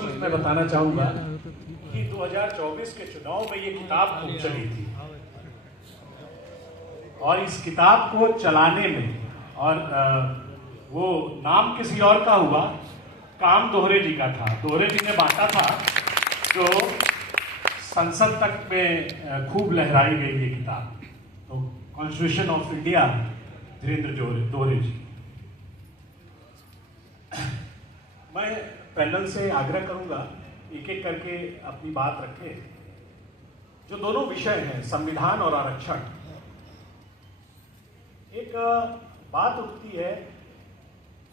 चीज मैं बताना चाहूंगा कि 2024 के चुनाव में ये किताब खूब चली थी और इस किताब को चलाने में और वो नाम किसी और का हुआ, काम दोहरे जी का था। दोहरे जी ने बांटा था, जो संसद तक में खूब लहराई गई ये किताब। तो कॉन्स्टिट्यूशन ऑफ इंडिया, धीरेन्द्र दोहरे जी। मैं पैनल से आग्रह करूंगा एक एक करके अपनी बात रखें। जो दोनों विषय हैं, संविधान और आरक्षण, एक बात उठती है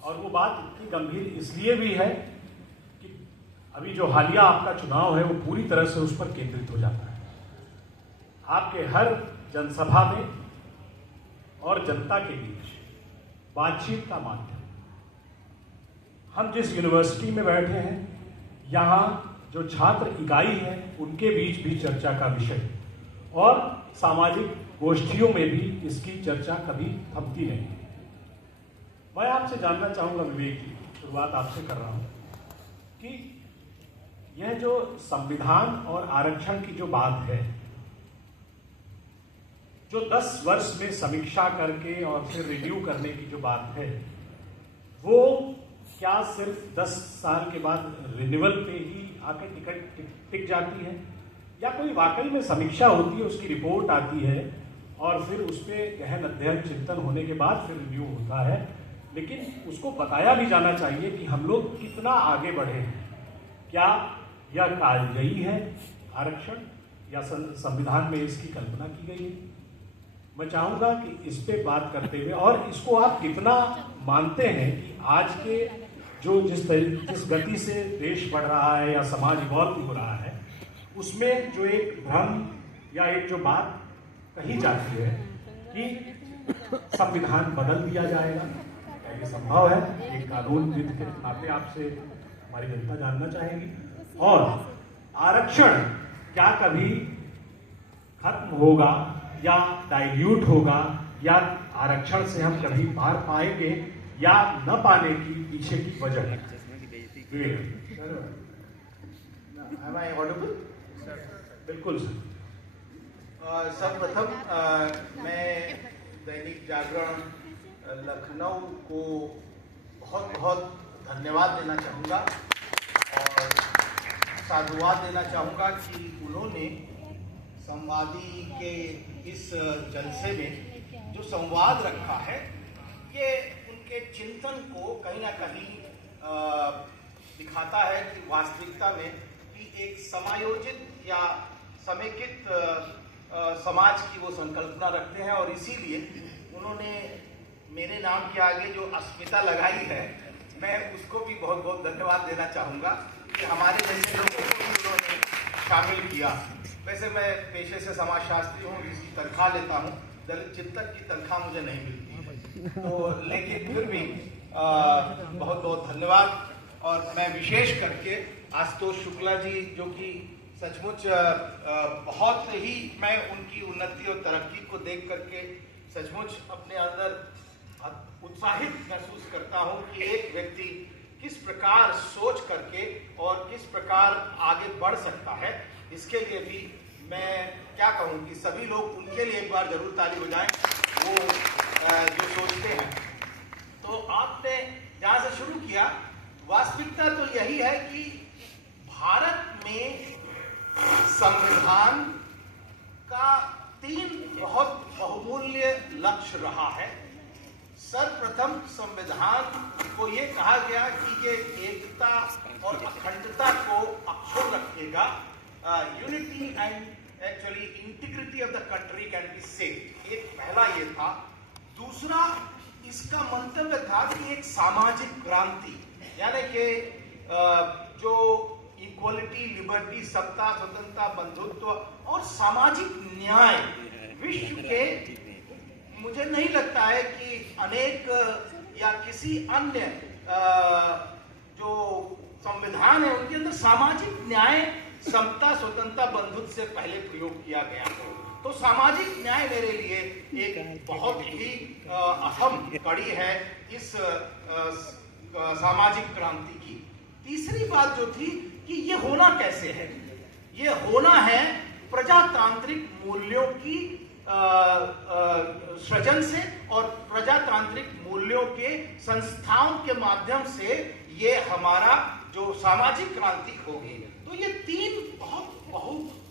और वो बात इतनी गंभीर इसलिए भी है कि अभी जो हालिया आपका चुनाव है वो पूरी तरह से उस पर केंद्रित हो जाता है। आपके हर जनसभा में और जनता के बीच बातचीत का माध्यम। हम जिस यूनिवर्सिटी में बैठे हैं, यहाँ जो छात्र इकाई है उनके बीच भी चर्चा का विषय, और सामाजिक गोष्ठियों में भी इसकी चर्चा कभी थमती नहीं। मैं आपसे जानना चाहूंगा विवेक जी, शुरुआत आपसे कर रहा हूं कि यह जो संविधान और आरक्षण की जो बात है, जो 10 वर्ष में समीक्षा करके और फिर रिव्यू करने की जो बात है, वो क्या सिर्फ 10 साल के बाद रिन्यूअल पे ही आकर टिकट टिक जाती है, या कोई वाकई में समीक्षा होती है, उसकी रिपोर्ट आती है और फिर उस पर गहन अध्ययन चिंतन होने के बाद फिर रिव्यू होता है, लेकिन उसको बताया भी जाना चाहिए कि हम लोग कितना आगे बढ़े हैं। क्या यह कालजयी है आरक्षण, या संविधान में इसकी कल्पना की गई है? मैं चाहूंगा कि इस पे बात करते हुए, और इसको आप कितना मानते हैं कि आज के जो जिस गति से देश बढ़ रहा है या समाज इवॉल्व हो रहा है, उसमें जो एक भ्रम या एक जो बात कही जाती है कि संविधान बदल दिया जाएगा, क्या ये संभव है? एक कानूनविद के नाते आपसे हमारी जनता जानना चाहेगी। और आरक्षण क्या कभी खत्म होगा या डाइल्यूट होगा, या आरक्षण से हम कभी पार पाएंगे या न पाने की पीछे की वजह? Am I audible? बिल्कुल सर। सर्वप्रथम मैं दैनिक जागरण लखनऊ को बहुत बहुत धन्यवाद देना चाहूँगा और साधुवाद देना चाहूँगा कि उन्होंने संवादी के इस जलसे में जो संवाद रखा है, ये उनके चिंतन को कहीं ना कहीं दिखाता है कि वास्तविकता में कि एक समायोजित या समेकित समाज की वो संकल्पना रखते हैं, और इसीलिए उन्होंने मेरे नाम के आगे जो अस्मिता लगाई है, मैं उसको भी बहुत बहुत धन्यवाद देना चाहूँगा कि हमारे जैसे लोगों को भी उन्होंने शामिल किया। वैसे मैं पेशे से समाजशास्त्री हूँ, इसकी तनख्वाह लेता हूँ, दलित चिंतक की तनख्वाह मुझे नहीं मिलती, तो लेकिन फिर भी बहुत बहुत धन्यवाद। और मैं विशेष करके आशुतोष शुक्ला जी, जो कि सचमुच बहुत ही, मैं उनकी उन्नति और तरक्की को देख करके सचमुच अपने अंदर उत्साहित महसूस करता हूं कि एक व्यक्ति किस प्रकार सोच करके और किस प्रकार आगे बढ़ सकता है। इसके लिए भी मैं क्या कहूं कि सभी लोग उनके लिए एक बार जरूर ताली बजाएं, वो जो सोचते हैं। तो आपने जहां से शुरू किया, वास्तविकता तो यही है कि भारत में संविधान का 3 बहुत बहुमूल्य लक्ष्य रहा है। सर्वप्रथम संविधान को ये कहा गया कि ये एकता और अखंडता को अक्षुण्ण रखेगा, unity and actually integrity of the country can be saved. एक पहला ये था। दूसरा, इसका मंतव्य था कि एक सामाजिक क्रांति, यानी कि जो इक्वलिटी, लिबर्टी, समता, स्वतंत्रता, बंधुत्व और सामाजिक न्याय विश्व के, मुझे नहीं लगता है कि अनेक या किसी अन्य जो संविधान है उनके अंदर सामाजिक न्याय, समता, स्वतंत्रता, बंधुत्व से पहले प्रयोग किया गया। तो सामाजिक न्याय मेरे लिए एक बहुत ही अहम कड़ी है इस सामाजिक क्रांति की। तीसरी बात जो थी कि ये होना कैसे है। ये होना है प्रजातांत्रिक मूल्यों की सृजन से और प्रजातांत्रिक मूल्यों के संस्थाओं के माध्यम से ये हमारा जो सामाजिक क्रांति होगी। तो ये तीन बहुत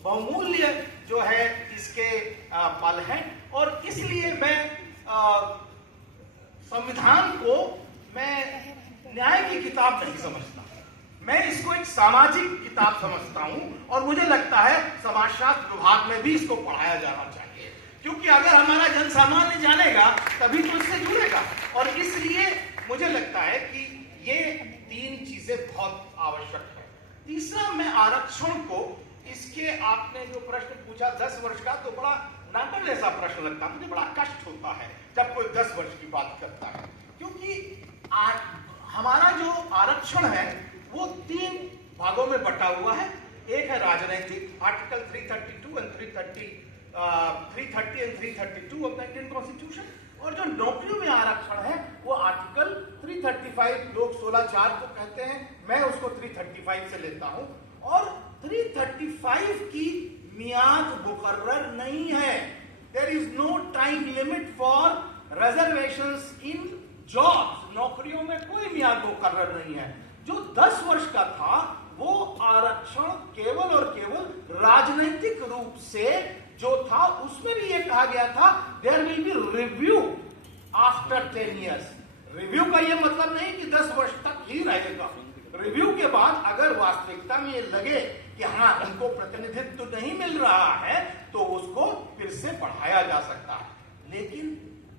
बहुमूल्य जो है इसके पल हैं और इसलिए मैं संविधान को मैं न्याय की किताब नहीं समझता, मैं इसको एक सामाजिक किताब समझता हूं और मुझे लगता है समाजशास्त्र विभाग में भी इसको पढ़ाया जाना चाहिए, क्योंकि अगर हमारा जन सामान्य जानेगा तभी तो इससे जुड़ेगा। और इसलिए मुझे लगता है कि ये तीन चीजें बहुत आवश्यक है। तीसरा, मैं आरक्षण को इसके आपने जो प्रश्न पूछा 10 वर्ष का, तो बड़ा नाटक जैसा प्रश्न लगता है, मुझे बड़ा कष्ट होता है जब कोई 10 वर्ष की बात करता है, क्योंकि हमारा जो आरक्षण है वो 3 भागों में बटा हुआ है। एक है राजनीतिक, article 332 and 330 and 332 of the Indian constitution, और जो नौकरियों में आरक्षण है वो आर्टिकल 335, लोग 16(4) को कहते हैं, मैं उसको 335 से लेता हूं। और 335 की मियाद मुकर्रर नहीं है, there is no time limit for reservations in jobs, नौकरियों में कोई मियाद मुकर्रर नहीं है। जो 10 वर्ष का था वो आरक्षण केवल और केवल राजनीतिक रूप से जो था, उसमें भी ये कहा गया था there will be review after 10 years. Review का ये मतलब नहीं कि 10 वर्ष तक ही रहेगा, रिव्यू के बाद अगर वास्तविकता में ये लगे कि हाँ हमको प्रतिनिधित्व तो नहीं मिल रहा है तो उसको फिर से बढ़ाया जा सकता है। लेकिन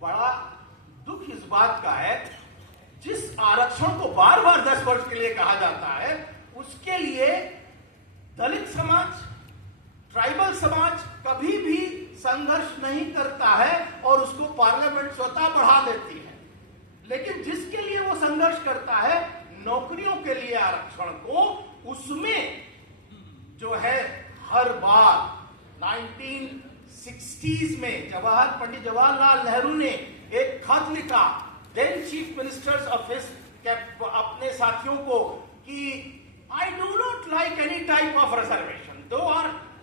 बड़ा दुख इस बात का है, जिस आरक्षण को बार बार 10 वर्ष के लिए कहा जाता है उसके लिए दलित समाज, ट्राइबल समाज कभी भी संघर्ष नहीं करता है और उसको पार्लियामेंट स्वतः बढ़ा देती है। लेकिन जिसके लिए वो संघर्ष करता है, नौकरियों के लिए आरक्षण को, उसमें जो है हर बार 1960s में पंडित जवाहरलाल नेहरू ने एक खत लिखा देन चीफ मिनिस्टर्स ऑफिस अपने साथियों को कि I do not like any type of reservation, though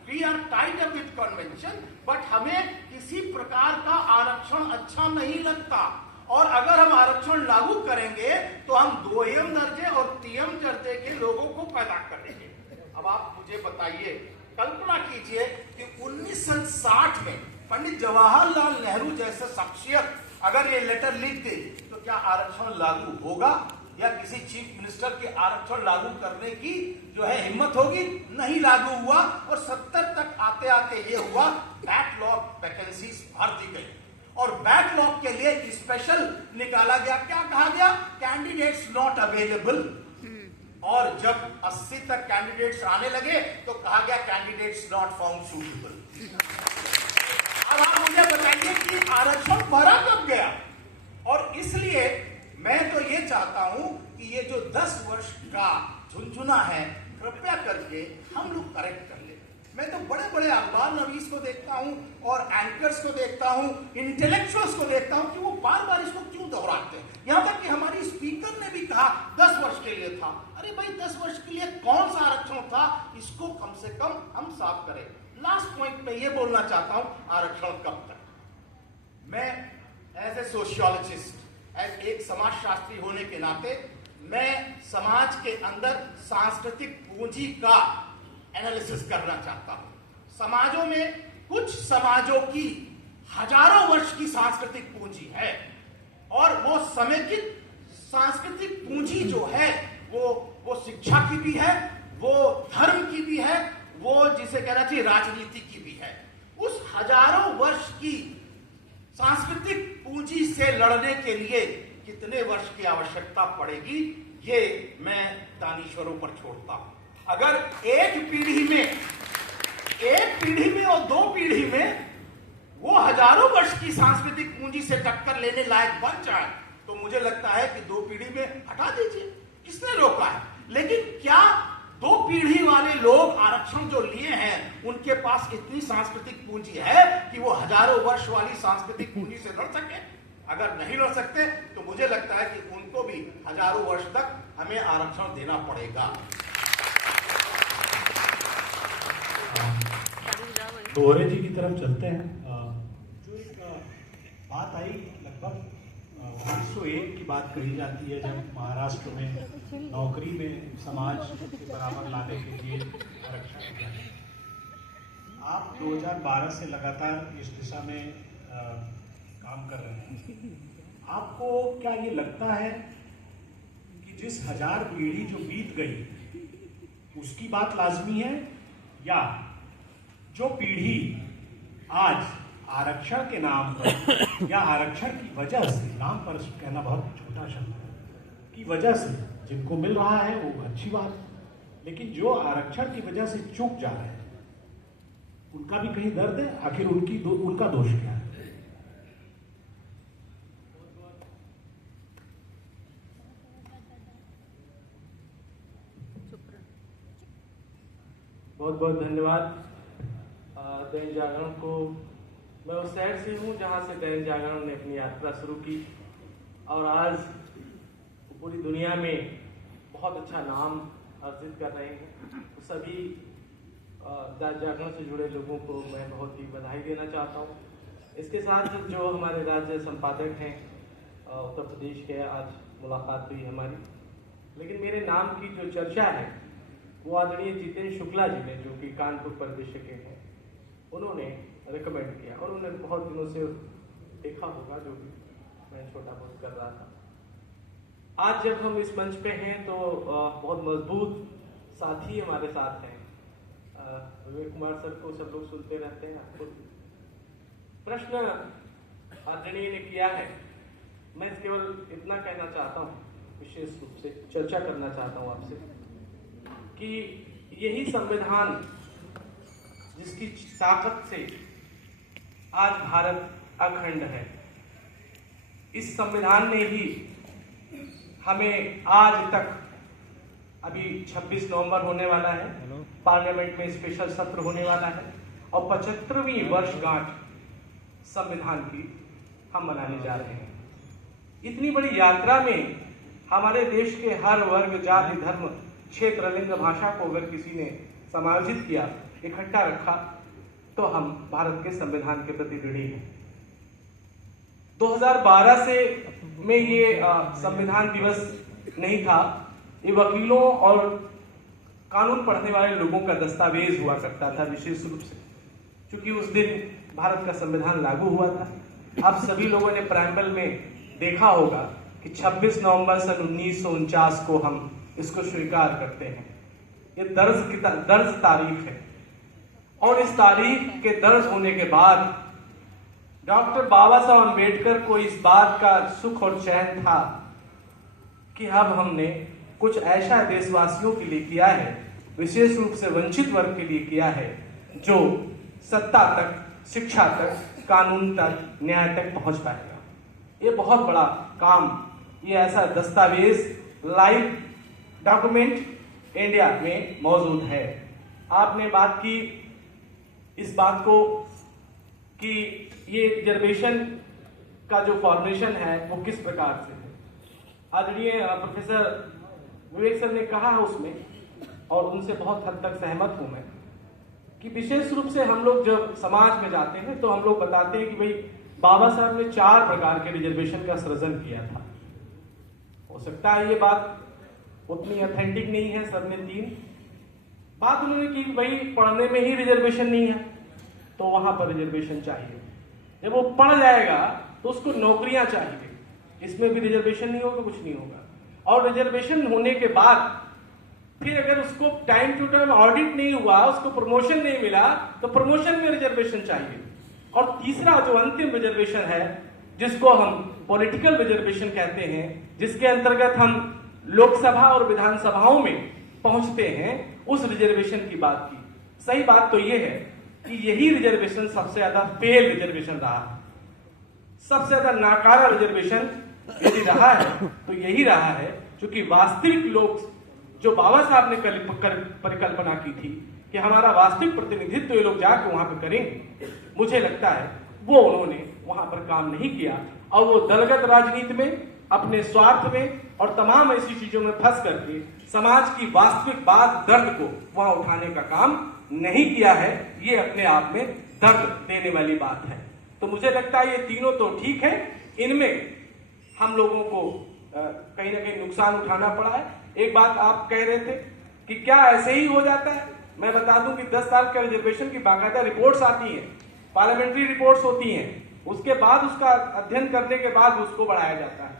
we are tied up with convention, but हमें किसी प्रकार का आरक्षण अच्छा नहीं लगता, और अगर हम आरक्षण लागू करेंगे तो हम 2M दर्जे और 3M दर्जे के लोगों को पैदा करेंगे। अब आप मुझे बताइए, कल्पना कीजिए कि 1960 में पंडित जवाहरलाल नेहरू जैसे शख्सियत अगर ये लेटर लिख दे तो क्या आरक्षण लागू होगा, या किसी चीफ मिनिस्टर के आरक्षण लागू करने की जो है हिम्मत होगी? नहीं लागू हुआ, और 70 तक आते आते ये हुआ बैकलॉग वैकेंसीज भर दी गई, और बैकलॉग के लिए स्पेशल निकाला गया, क्या कहा गया? Candidates not available. और जब 80 तक कैंडिडेट्स आने लगे तो कहा गया कैंडिडेट्स नॉट फाउंड सूटेबल। अब आप मुझे बताइए कि आरक्षण भरा कब गया? और इसलिए मैं तो ये चाहता हूं कि ये जो 10 वर्ष का झुनझुना है, कृपया करके हम लोग करेक्ट कर ले। मैं तो बड़े बड़े अखबार नवीस को देखता हूं और एंकर्स को देखता हूं, इंटेलेक्चुअल्स को देखता हूं कि वो बार बार इसको क्यों दोहराते हैं। यहां तक कि हमारी स्पीकर ने भी कहा 10 वर्ष के लिए था। अरे भाई, 10 वर्ष के लिए कौन सा आरक्षण था, इसको कम से कम हम साफ करें। लास्ट पॉइंट में ये बोलना चाहता हूं, आरक्षण कब तक? मैं एज ए सोशियोलॉजिस्ट, एज एक समाजशास्त्री होने के नाते, मैं समाज के अंदर सांस्कृतिक पूंजी का एनालिसिस करना चाहता हूं। समाजों में, कुछ समाजों की हजारों वर्ष की सांस्कृतिक पूंजी है, और वो समेकित सांस्कृतिक पूंजी जो है वो शिक्षा की भी है, वो धर्म की भी है, वो जिसे कहना चाहिए राजनीति की भी है। उस हजारों वर्ष की सांस्कृतिक पूंजी से लड़ने के लिए कितने वर्ष की आवश्यकता पड़ेगी, ये मैं दानीश्वरों पर छोड़ता हूं। अगर एक पीढ़ी में और 2 पीढ़ी में वो हजारों वर्ष की सांस्कृतिक पूंजी से टक्कर लेने लायक बन जाए, तो मुझे लगता है कि 2 पीढ़ी में हटा दीजिए, किसने रोका है? लेकिन क्या 2 पीढ़ी वाले लोग आरक्षण जो लिए हैं, उनके पास इतनी सांस्कृतिक पूंजी है कि वो हजारों वर्ष वाली सांस्कृतिक पूंजी से लड़ सके? अगर नहीं लड़ सकते तो मुझे लगता है कि उनको भी हजारों वर्ष तक हमें आरक्षण देना पड़ेगा। दोहरे जी की तरफ चलते हैं। जो एक बात आई लगभग 1901 की बात कही जाती है, जब महाराष्ट्र में नौकरी में समाज के बराबर लाने के लिए आरक्षण किया। आप 2012 से लगातार इस दिशा में काम कर रहे हैं। आपको क्या ये लगता है कि जिस 1000 पीढ़ी जो बीत गई उसकी बात लाजमी है, या जो पीढ़ी आज आरक्षण के नाम पर या आरक्षण की वजह से, नाम पर कहना बहुत छोटा शब्द है, की वजह से जिनको मिल रहा है वो अच्छी बात है, लेकिन जो आरक्षण की वजह से चूक जा रहे हैं उनका भी कहीं दर्द है? आखिर उनका दोष क्या है? बहुत बहुत धन्यवाद। दैनिक जागरण को, मैं उस शहर से हूँ जहाँ से दैनिक जागरण ने अपनी यात्रा शुरू की और आज पूरी दुनिया में बहुत अच्छा नाम अर्जित कर रहे हैं। तो सभी दैनिक जागरण से जुड़े लोगों को मैं बहुत ही बधाई देना चाहता हूँ। इसके साथ जो हमारे राज्य संपादक हैं उत्तर प्रदेश के, आज मुलाकात हुई हमारी, लेकिन मेरे नाम की जो चर्चा है वो आदरणीय जितेंद्र शुक्ला जी ने, जो कि कानपुर परिदृश्य के हैं, उन्होंने रिकमेंड किया और उन्होंने बहुत दिनों से देखा होगा, जो भी मैं छोटा बहुत कर रहा था। आज जब हम इस मंच पे हैं तो बहुत मजबूत साथी हमारे साथ हैं। विवेक कुमार सर को सब लोग सुनते रहते हैं। आपको प्रश्न आदरणीय ने किया है, मैं केवल इतना कहना चाहता हूँ, विशेष रूप से चर्चा करना चाहता हूँ आपसे कि यही संविधान जिसकी ताकत से आज भारत अखंड है, इस संविधान ने ही हमें आज तक, अभी 26 नवंबर होने वाला है, पार्लियामेंट में स्पेशल सत्र होने वाला है और 75वीं वर्षगांठ संविधान की हम मनाने जा रहे हैं। इतनी बड़ी यात्रा में हमारे देश के हर वर्ग, जाति, धर्म, क्षेत्र, लिंग, भाषा को अगर किसी ने समायोजित किया, इकट्ठा रखा, तो हम भारत के संविधान के प्रति ऋणी हैं। 2012 से में ये संविधान दिवस नहीं था, ये वकीलों और कानून पढ़ने वाले लोगों का दस्तावेज हुआ करता था विशेष रूप से, क्योंकि उस दिन भारत का संविधान लागू हुआ था। आप सभी लोगों ने प्रेम्बल में देखा होगा कि 26 नवंबर सन 1949 को हम इसको स्वीकार करते हैं। ये दर्ज तारीख है और इस तारीख के दर्ज होने के बाद डॉक्टर बाबा साहब अम्बेडकर को इस बात का सुख और चैन था कि अब हमने कुछ ऐसा देशवासियों के लिए किया है, विशेष रूप से वंचित वर्ग के लिए किया है, जो सत्ता तक, शिक्षा तक, कानून तक, न्याय तक पहुंच पाएगा। ये बहुत बड़ा काम, ये ऐसा दस्तावेज, लाइव डॉक्यूमेंट इंडिया में मौजूद है। आपने बात की इस बात को कि ये रिजर्वेशन का जो फॉर्मेशन है वो किस प्रकार से है। आदरणीय प्रोफेसर विवेक सर ने कहा है उसमें, और उनसे बहुत हद तक सहमत हूं मैं, कि विशेष रूप से हम लोग जब समाज में जाते हैं तो हम लोग बताते हैं कि भाई बाबा साहब ने 4 प्रकार के रिजर्वेशन का सृजन किया था। हो सकता है ये बात उतनी ऑथेंटिक नहीं है, सर ने 3 बात उन्होंने की, भाई पढ़ने में ही रिजर्वेशन नहीं है तो वहां पर रिजर्वेशन चाहिए। जब वो पढ़ जाएगा तो उसको नौकरियां चाहिए, इसमें भी रिजर्वेशन नहीं होगा, कुछ नहीं होगा। और रिजर्वेशन होने के बाद फिर अगर उसको टाइम टू टाइम ऑडिट नहीं हुआ, उसको प्रमोशन नहीं मिला, तो प्रमोशन में रिजर्वेशन चाहिए। और तीसरा जो अंतिम रिजर्वेशन है, जिसको हम पॉलिटिकल रिजर्वेशन कहते हैं, जिसके अंतर्गत हम लोकसभा और विधानसभाओं में पहुंचते हैं, उस रिजर्वेशन की बात की। सही बात तो यह है कि यही रिजर्वेशन सबसे ज्यादा फेल रिजर्वेशन रहा है। सबसे ज्यादा नाकारा रिजर्वेशन यदि रहा है तो यही रहा है, क्योंकि वास्तविक लोग जो बाबा साहब ने परिकल्पना की थी कि हमारा वास्तविक प्रतिनिधित्व ये लोग जाके वहां पर करेंगे, मुझे लगता है वो उन्होंने वहां पर काम नहीं किया और वो दलगत राजनीति में, अपने स्वार्थ में और तमाम ऐसी चीजों में फंस करके समाज की वास्तविक बात दर्द को वहां उठाने का काम नहीं किया है, ये अपने आप में दर्द देने वाली बात है। तो मुझे लगता है ये तीनों तो ठीक है, इनमें हम लोगों को कहीं ना कहीं नुकसान उठाना पड़ा है। एक बात आप कह रहे थे कि क्या ऐसे ही हो जाता है, मैं बता दूं कि 10 साल के रिजर्वेशन की बाकायदा रिपोर्ट्स आती हैं, पार्लियामेंट्री रिपोर्ट्स होती हैं, उसके बाद उसका अध्ययन करने के बाद उसको बढ़ाया जाता है।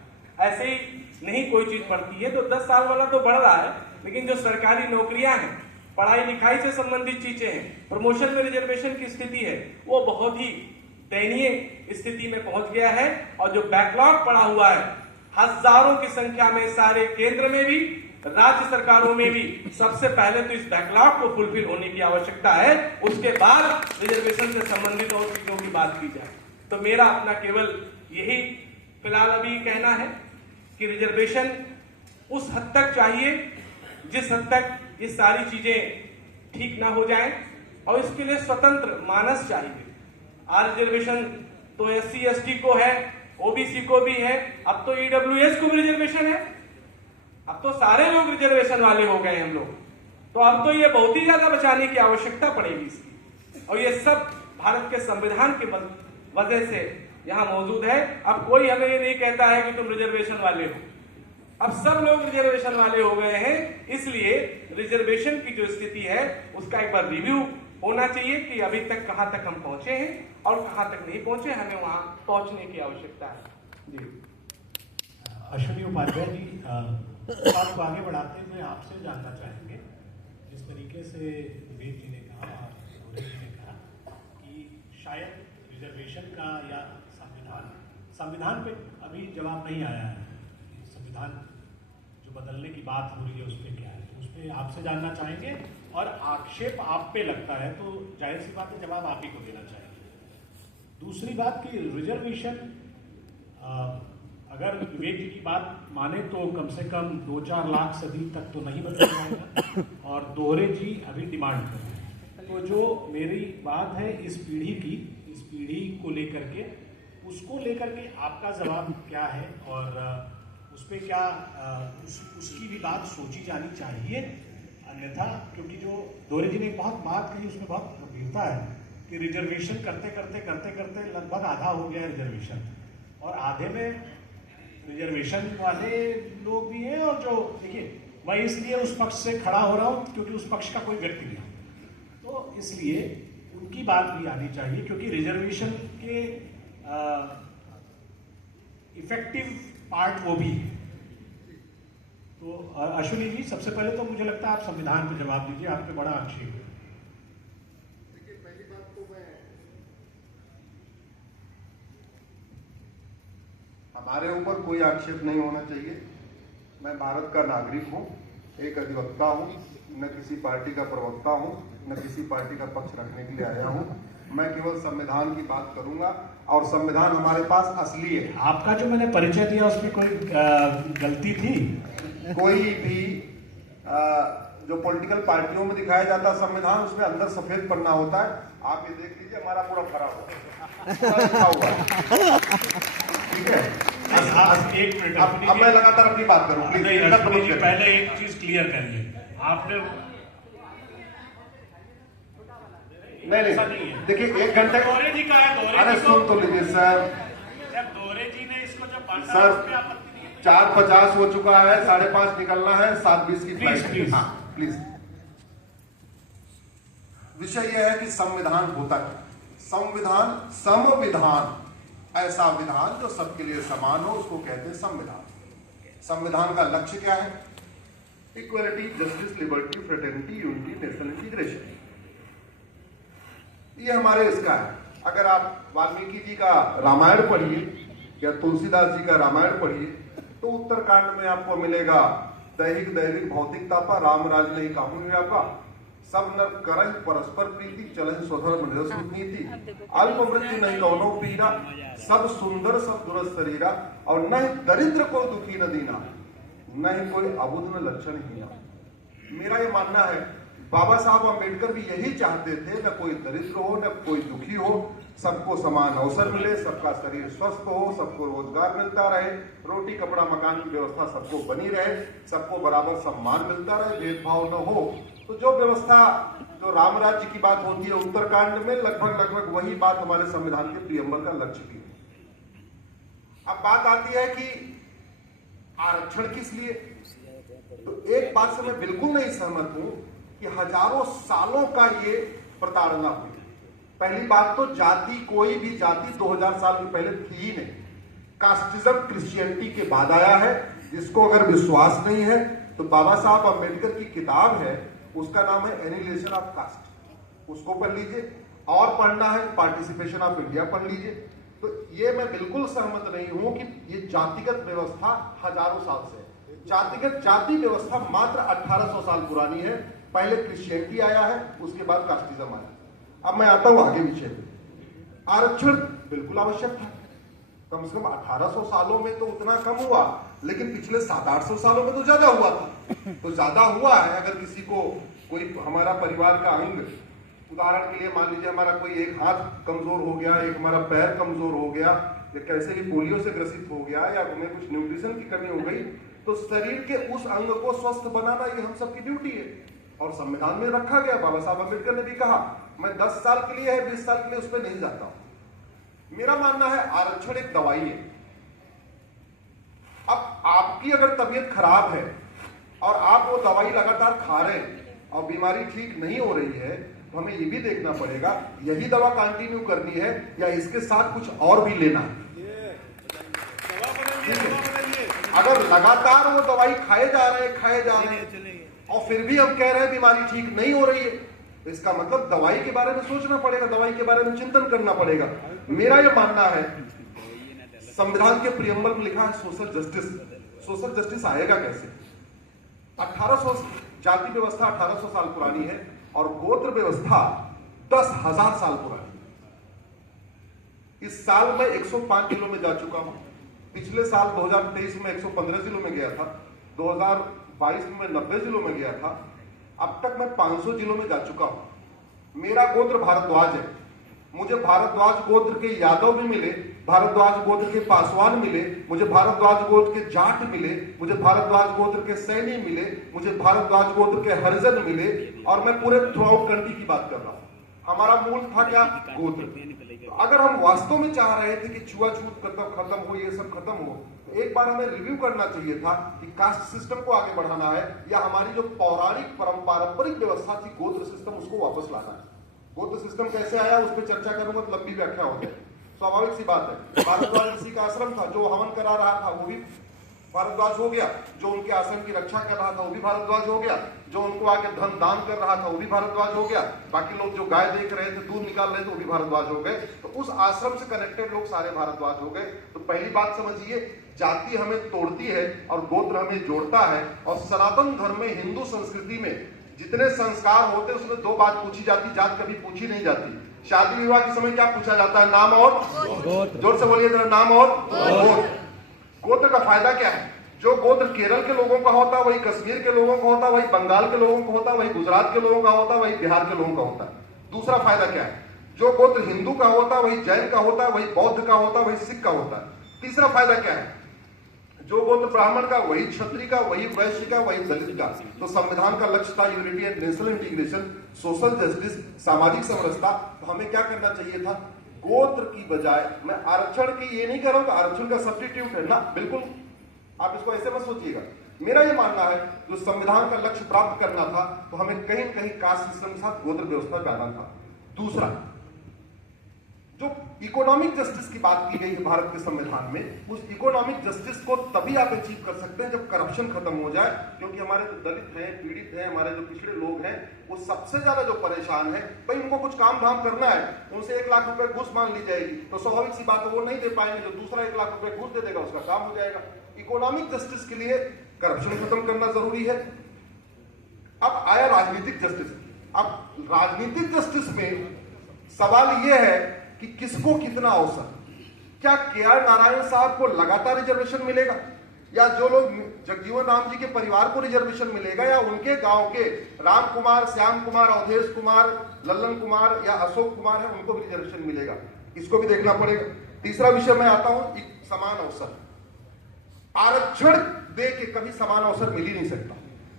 ऐसे ही नहीं कोई चीज बढ़ती है। तो 10 साल वाला तो बढ़ रहा है, लेकिन जो सरकारी नौकरियां हैं, पढ़ाई लिखाई से संबंधित चीजें हैं, प्रमोशन में रिजर्वेशन की स्थिति है, वो बहुत ही दयनीय स्थिति में पहुंच गया है। और जो बैकलॉग पड़ा हुआ है हजारों की संख्या में, सारे केंद्र में भी, राज्य सरकारों में भी, सबसे पहले तो इस बैकलॉग को फुलफिल होने की आवश्यकता है, उसके बाद रिजर्वेशन से संबंधित और चीजों की बात की जाए। तो मेरा अपना केवल यही फिलहाल अभी कहना है कि रिजर्वेशन उस हद तक चाहिए जिस हद तक ये सारी चीजें ठीक ना हो जाए, और इसके लिए स्वतंत्र मानस चाहिए। आज रिजर्वेशन तो SC ST को है, OBC को भी है, अब तो EWS को भी रिजर्वेशन है। अब तो सारे लोग रिजर्वेशन वाले हो गए हम लोग। तो अब तो ये बहुत ही ज्यादा बचाने की आवश्यकता पड़ेगी इसकी, और ये सब भारत के संविधान के वजह से यहाँ मौजूद है। अब कोई हमें ये नहीं कहता है कि तुम रिजर्वेशन वाले हो, अब सब लोग रिजर्वेशन वाले हो गए हैं। इसलिए रिजर्वेशन की जो स्थिति है उसका एक बार रिव्यू होना चाहिए कि अभी तक कहां तक हम पहुंचे हैं और कहां तक नहीं पहुंचे, हमें वहां पहुंचने की आवश्यकता है। जी अश्विनी उपाध्याय जी, बात को आगे बढ़ाते हुए आपसे जानना चाहेंगे, जिस तरीके से विवेक जी ने कहा और गौरव जी ने कहा कि शायद रिजर्वेशन का या संविधान पे अभी जवाब नहीं आया है, संविधान जो बदलने की बात हो रही है उस पर क्या है, तो उस पर आपसे जानना चाहेंगे। और आक्षेप आप पे लगता है तो जाहिर सी बात है जवाब आप ही को देना चाहिए। दूसरी बात कि रिजर्वेशन अगर विवेक जी की बात माने तो कम से कम 2-4 लाख से अधिक तक तो नहीं बदल जाएगा, और दोहरे जी अभी डिमांड कर रहे हैं। तो जो मेरी बात है इस पीढ़ी को लेकर के, उसको लेकर के आपका जवाब क्या है, और उस पर क्या उसकी भी बात सोची जानी चाहिए। अन्यथा क्योंकि जो दोहरे जी ने बहुत बात कही उसमें बहुत गंभीरता है कि रिजर्वेशन करते करते लगभग आधा हो गया रिजर्वेशन, और आधे में रिजर्वेशन वाले लोग भी हैं, और जो देखिए मैं इसलिए उस पक्ष से खड़ा हो रहा हूँ क्योंकि उस पक्ष का कोई व्यक्ति नहीं, तो इसलिए उनकी बात भी आनी चाहिए, क्योंकि रिजर्वेशन के इफेक्टिव पार्ट वो भी है। तो अश्विनी जी, सबसे पहले तो मुझे लगता है आप संविधान पे जवाब दीजिए, आप पे बड़ा आक्षेप है। देखिए, पहली बात तो हमारे ऊपर कोई आक्षेप नहीं होना चाहिए। मैं भारत का नागरिक हूँ, एक अधिवक्ता हूँ, न किसी पार्टी का प्रवक्ता हूँ, न किसी पार्टी का पक्ष रखने के लिए आया हूँ। मैं केवल संविधान की बात करूंगा, और संविधान हमारे पास असली है। आपका जो मैंने परिचय दिया उसमें कोई गलती थी? कोई भी जो पॉलिटिकल पार्टियों में दिखाया जाता है संविधान, उसमें अंदर सफेद पन्ना होता है। आप ये देख लीजिए, हमारा पूरा भरा हुआ है, ठीक है। एक मिनट, अब मैं लगातार अपनी बात करूं, प्लीज। पहले एक चीज क्लियर करिए, आपने नहीं, देखिए 1 घंटे, दोहरे जी का है, अरे सुन तो लीजिए सर। दोहरे जी ने इसको जब बांटा सर, उस पे आपत्ति नहीं है। 4:50 हो चुका है, 5:30 निकलना है, 7:20 की फ्लाइट है। हाँ प्लीज। विषय यह है कि संविधान होता है, संविधान संविधान, ऐसा विधान जो सबके लिए समान हो, उसको कहते हैं संविधान। संविधान का लक्ष्य क्या है? Equality, justice, liberty, fraternity, unity, national integration. ये हमारे इसका है। अगर आप वाल्मीकि जी का रामायण पढ़िए या तुलसीदास जी का रामायण पढ़िए, तो उत्तरकांड में आपको मिलेगा, दैहिक दैविक भौतिक तापा, राम राज नहीं काहू व्यापा, सब नर करहि परस्पर प्रीति, चलहि स्वधर्म निरसुत नीति, अल्प मृत्यु नहीं कौनो पीरा, सब सुंदर सब दुरस शरीरा, और न दरिद्र को दुखी न दीना, न ही कोई अबुध न लक्षण हीना। मेरा ये मानना है, बाबा साहब अम्बेडकर भी यही चाहते थे, न कोई दरिद्र हो न कोई दुखी हो, सबको समान अवसर मिले, सबका शरीर स्वस्थ हो, सबको रोजगार मिलता रहे, रोटी कपड़ा मकान की व्यवस्था सबको बनी रहे, सबको बराबर सम्मान मिलता रहे, भेदभाव न हो। तो जो व्यवस्था जो राम राज्य की बात होती है उत्तरकांड में, लगभग वही बात हमारे संविधान के प्रियम्बल का लक्ष्य की। अब बात आती है कि आरक्षण किस लिए, तो एक बात से मैं बिल्कुल नहीं सहमत हूं कि हजारों सालों का ये प्रताड़ना हुई। पहली बात तो जाति, कोई भी जाति 2000 साल के पहले थी ही नहीं। कास्टिज्म क्रिश्चियनिटी के बाद आया है, जिसको अगर विश्वास नहीं है तो बाबा साहब अम्बेडकर की किताब है, उसका नाम है एनिहिलेशन ऑफ कास्ट, उसको पढ़ लीजिए। और पढ़ना है पार्टिसिपेशन ऑफ इंडिया पढ़ लीजिए। तो ये मैं बिल्कुल सहमत नहीं हूं कि ये जातिगत व्यवस्था हजारों साल से है। जाति व्यवस्था मात्र 1800 साल पुरानी है। पहले क्रिश्चियनिटी आया है, उसके बाद कास्टिज्म आया। अब मैं आता हूं आगे विषय पे। आरक्षण बिल्कुल आवश्यक था, कम से कम 1800 सालों में तो उतना कम हुआ, लेकिन पिछले 700-800 सालों में तो ज्यादा हुआ था। तो ज्यादा हुआ है। अगर किसी को कोई हमारा परिवार का अंग, उदाहरण के लिए मान लीजिए हमारा कोई एक हाथ कमजोर हो गया, एक हमारा पैर कमजोर हो गया, या कैसे भी पोलियो से ग्रसित हो गया, या हमें कुछ न्यूट्रिशन की कमी हो गई, तो शरीर के उस अंग को स्वस्थ बनाना ये हम सबकी ड्यूटी है और संविधान में रखा गया। बाबा साहब अम्बेडकर ने भी कहा, मैं 10 साल के लिए है, 20 साल के लिए उस पर नहीं जाता हूं। मेरा मानना है आरक्षण एक दवाई है। अब आपकी अगर तबीयत खराब है और आप वो दवाई लगातार खा रहे हैं और बीमारी ठीक नहीं हो रही है, तो हमें ये भी देखना पड़ेगा यही दवा कंटिन्यू करनी है या इसके साथ कुछ और भी लेना है। अगर लगातार वो दवाई खाए जा रहे हैं और फिर भी हम कह रहे हैं बीमारी ठीक नहीं हो रही है, तो इसका मतलब दवाई के बारे में सोचना पड़ेगा, दवाई के बारे में चिंतन करना पड़ेगा। मेरा यह मानना है, संविधान के प्रियम्बल में लिखा है सोशल जस्टिस। सोशल जस्टिस आएगा कैसे? 1800 जाति व्यवस्था 1800 साल पुरानी है और गोत्र व्यवस्था 10,000 साल पुरानी। इस साल मैं 105 जिलों में जा चुका हूं। पिछले साल 2023 में 115 जिलों में गया था, 2022 में 90 जिलों में गया था। अब तक मैं 500 जिलों में जा चुका हूं। मेरा गोत्र भारद्वाज है। मुझे भारद्वाज गोत्र के यादव भी मिले, भारद्वाज गोत्र के पासवान मिले, मुझे भारद्वाज गोत्र के जाट मिले, मुझे भारद्वाज गोत्र के सैनी मिले, मुझे भारद्वाज गोत्र के हरिजन मिले, और मैं पूरे थ्रू आउट कंट्री की बात कर रहा हूं। हमारा मूल था क्या? गोत्र। तो अगर हम वास्तव में चाह रहे थे कि छुआछूत खत्म हो, ये सब खत्म हो, तो एक बार हमें रिव्यू करना चाहिए था कि कास्ट सिस्टम को आगे बढ़ाना है या हमारी जो पौराणिक पारंपरिक व्यवस्था थी गोत्र सिस्टम, उसको वापस लाना है। गोत्र सिस्टम कैसे आया उस पर चर्चा करूंगा तो लंबी व्याख्या होगी। स्वाभाविक सी बात है, भारद्वाज ऋषि का आश्रम था, जो हवन करा रहा था वो भी भारद्वाज हो गया, जो उनके आश्रम की रक्षा कर रहा था वो भी भारद्वाज हो गया, जो उनको आके धन दान कर रहा था वो भी भारद्वाज हो गया, बाकी लोग जो गाय देख रहे थे, दूध निकाल रहे थे, वो भी भारद्वाज हो गए। तो उस आश्रम से कनेक्टेड लोग सारे भारद्वाज हो गए। तो पहली बात समझिए, जाति हमें तोड़ती है और गोत्र हमें जोड़ता है। और सनातन धर्म में, हिंदू संस्कृति में जितने संस्कार होते हैं उसमें 2 बात पूछी जाती, जात कभी पूछी नहीं जाती। शादी विवाह के समय क्या पूछा जाता है? नाम और गोत्र। जोर से बोलिए जरा, नाम और गोत्र। गोत्र का फायदा क्या है? जो गोत्र केरल के लोगों का होता है वही कश्मीर के लोगों का होता है, वही बंगाल के लोगों का होता है, वही गुजरात के लोगों का होता है, वही बिहार के लोगों का होता है। दूसरा फायदा क्या है? जो गोत्र हिंदू का होता है वही जैन का होता है, वही बौद्ध का होता है, वही सिख का होता है। तीसरा फायदा क्या है? जो गोत्र ब्राह्मण का वही क्षत्रिय का, वही वैश्य का, वही दलित का। तो संविधान का लक्ष्य था unity and national integration, social justice, सामाजिक समरसता। तो हमें क्या करना चाहिए था? गोत्र की बजाय, मैं आरक्षण की ये नहीं कह रहा हूं कि आरक्षण का सब्स्टिट्यूट है ना, बिल्कुल आप इसको ऐसे मत सोचिएगा। मेरा ये मानना है जो संविधान का लक्ष्य प्राप्त करना था तो हमें कहीं कहीं कास्ट सिस्टम के साथ गोत्र व्यवस्था लाना था। दूसरा, जो इकोनॉमिक जस्टिस की बात की गई है भारत के संविधान में, उस इकोनॉमिक जस्टिस को तभी आप अचीव कर सकते हैं जब करप्शन खत्म हो जाए। क्योंकि हमारे जो दलित हैं, पीड़ित हैं, हमारे जो पिछड़े लोग हैं, वो सबसे ज्यादा जो परेशान है, भाई उनको कुछ काम धाम करना है, उनसे 1 लाख रुपए घूस मांग ली जाएगी तो स्वाभाविक सी बात है वो नहीं दे पाएंगे। जो दूसरा 1 लाख रुपए घूस दे देगा उसका काम हो जाएगा। इकोनॉमिक जस्टिस के लिए करप्शन खत्म करना जरूरी है। अब आया राजनीतिक जस्टिस। अब राजनीतिक जस्टिस में सवाल यह है कि किसको कितना अवसर? क्या के आर नारायण साहब को लगातार रिजर्वेशन मिलेगा या जो लोग जगजीवन राम जी के परिवार को रिजर्वेशन मिलेगा, या उनके गांव के राम कुमार, श्याम कुमार, अवधेश कुमार, लल्लन कुमार या अशोक कुमार है, उनको भी रिजर्वेशन मिलेगा? इसको भी देखना पड़ेगा। तीसरा विषय मैं आता हूं, समान अवसर। आरक्षण दे के कभी समान अवसर मिल ही नहीं सकता।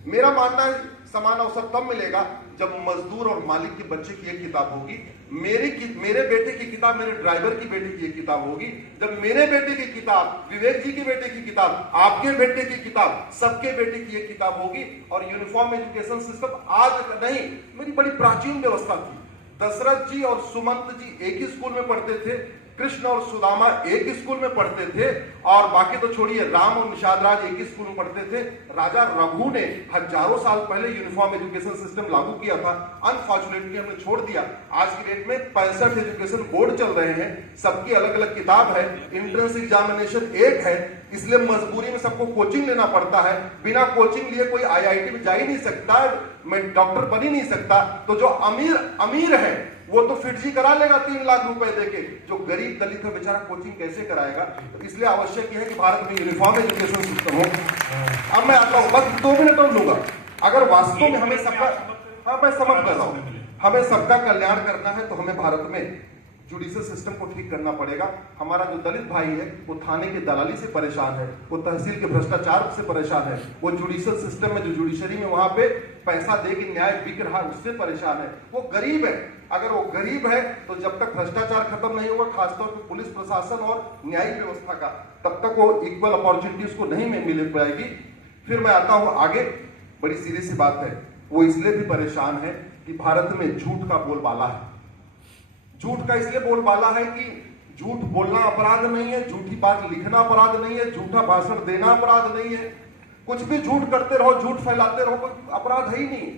मेरा मानना है समान अवसर तब मिलेगा जब मजदूर और मालिक के बच्चे की एक किताब होगी, मेरे बेटे की किताब मेरे ड्राइवर की बेटे की एक किताब होगी, जब मेरे बेटे की किताब, विवेक जी के बेटे की किताब, आपके बेटे की किताब, सबके बेटे की एक किताब होगी। और यूनिफॉर्म एजुकेशन सिस्टम आज नहीं, मेरी बड़ी प्राचीन व्यवस्था थी। दशरथ जी और सुमंत जी एक ही स्कूल में पढ़ते थे, कृष्ण और सुदामा एक ही स्कूल में पढ़ते थे, और बाकी तो छोड़िए, राम और निषाद राज एक ही स्कूल में पढ़ते थे। राजा रघु ने हजारों साल पहले यूनिफॉर्म एजुकेशन सिस्टम लागू किया था। अनफॉर्चुनेटली हमने छोड़ दिया। आज की डेट में 65 एजुकेशन बोर्ड चल रहे हैं, सबकी अलग अलग किताब है, एंट्रेंस एग्जामिनेशन एक है, इसलिए मजबूरी में सबको कोचिंग लेना पड़ता है। बिना कोचिंग लिए कोई IIT में जा ही नहीं सकता, मैं डॉक्टर बन ही नहीं सकता। तो जो अमीर है वो तो फिटजी करा लेगा 3 लाख रुपए देके, जो गरीब दलित है बेचारा कोचिंग कैसे कराएगा? तो इसलिए आवश्यक है कि भारत में यूनिफॉर्म एजुकेशन सिस्टम हो। अब मैं आता हूं, बस 2 मिनट और लूंगा। अगर वास्तव में हमें सबका, हाँ मैं समझ कर रहा हूं, हमें सबका कल्याण करना है तो हमें भारत में जुडिशियल सिस्टम को ठीक करना पड़ेगा। हमारा जो दलित भाई है वो थाने की दलाली से परेशान है, वो तहसील के भ्रष्टाचार से परेशान है, वो जुडिशियल सिस्टम में, जो जुडिशरी में वहां पे पैसा दे के न्याय बिक रहा है उससे परेशान है। वो गरीब है। अगर वो गरीब है तो जब तक भ्रष्टाचार खत्म नहीं होगा, खासतौर पर पुलिस प्रशासन और न्यायिक व्यवस्था का, तब तक वो इक्वल अपॉर्चुनिटीज को नहीं मिल पाएगी। फिर मैं आता हूं आगे, बड़ी सीरियस सी बात है। वो इसलिए भी परेशान है कि भारत में झूठ का बोलबाला है। झूठ का इसलिए बोलबाला है कि झूठ बोलना अपराध नहीं है, झूठी बात लिखना अपराध नहीं है, झूठा भाषण देना अपराध नहीं है, कुछ भी झूठ करते रहो, झूठ फैलाते रहो, कोई अपराध है ही नहीं।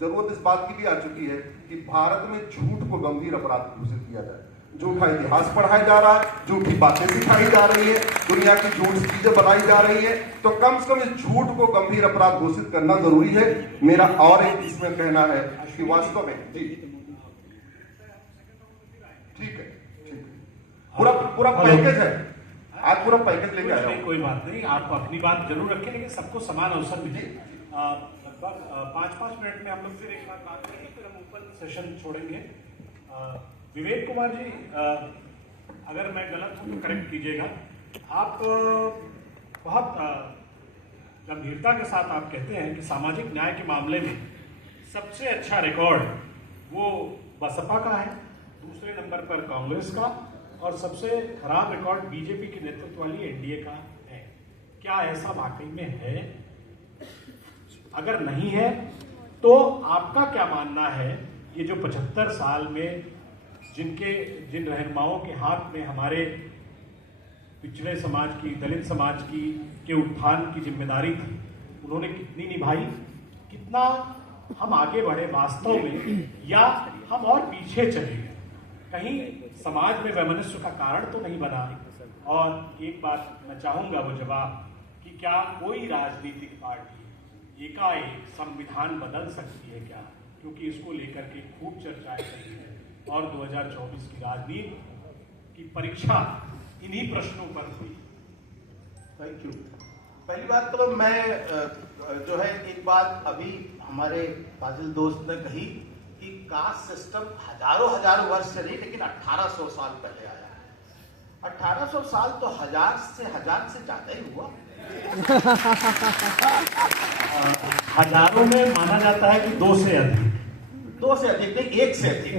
जरूरत इस बात की भी आ चुकी है कि भारत में झूठ को गंभीर अपराध घोषित किया जाए। झूठा इतिहास पढ़ाया जा रहा है, झूठी बातें सिखाई जा रही है, दुनिया की झूठ चीजें बनाई जा रही है, तो कम से कम इस झूठ को गंभीर अपराध घोषित करना जरूरी है। मेरा और एक इसमें कहना है कि वास्तव में जी ठीक है, पूरा पैकेज है, आज पूरा पैकेज लेके आया हूं। कोई बात नहीं, आप अपनी बात जरूर रखें, लेकिन सबको समान अवसर मिले। लगभग 5-5 मिनट में हम लोग फिर एक बार बात करेंगे, फिर हम ओपन सेशन छोड़ेंगे। विवेक कुमार जी, अगर मैं गलत हूं तो करेक्ट कीजिएगा। आप बहुत गंभीरता के साथ आप कहते हैं कि सामाजिक न्याय के मामले में सबसे अच्छा रिकॉर्ड वो बसपा का है, दूसरे नंबर पर कांग्रेस का, और सबसे खराब रिकॉर्ड बीजेपी के नेतृत्व वाली एनडीए का है। क्या ऐसा वाकई में है? अगर नहीं है तो आपका क्या मानना है? ये जो 75 साल में जिन रहनुमाओं के हाथ में हमारे पिछड़े समाज की, दलित समाज की के उत्थान की जिम्मेदारी थी, उन्होंने कितनी निभाई? कितना हम आगे बढ़े वास्तव में, या हम और पीछे चले गए? कहीं समाज में वैमनस्य का कारण तो नहीं बना? और एक बात मैं चाहूंगा वो जवाब कि क्या कोई राजनीतिक पार्टी एकाएक संविधान बदल सकती है क्या? क्योंकि इसको लेकर के खूब चर्चाएं चली है, और 2024 की राजनीति की परीक्षा इन्हीं प्रश्नों पर हुई। Thank you. पहली बात तो मैं जो है, एक बात अभी हमारे फाजिल दोस्त ने कही कि कास्ट सिस्टम हजारों वर्ष से नहीं, लेकिन 1800 साल पहले आया है। 1800 साल तो हजार से ज्यादा ही हुआ। हजारों में माना जाता है कि 2 से अधिक नहीं, 1 से अधिक।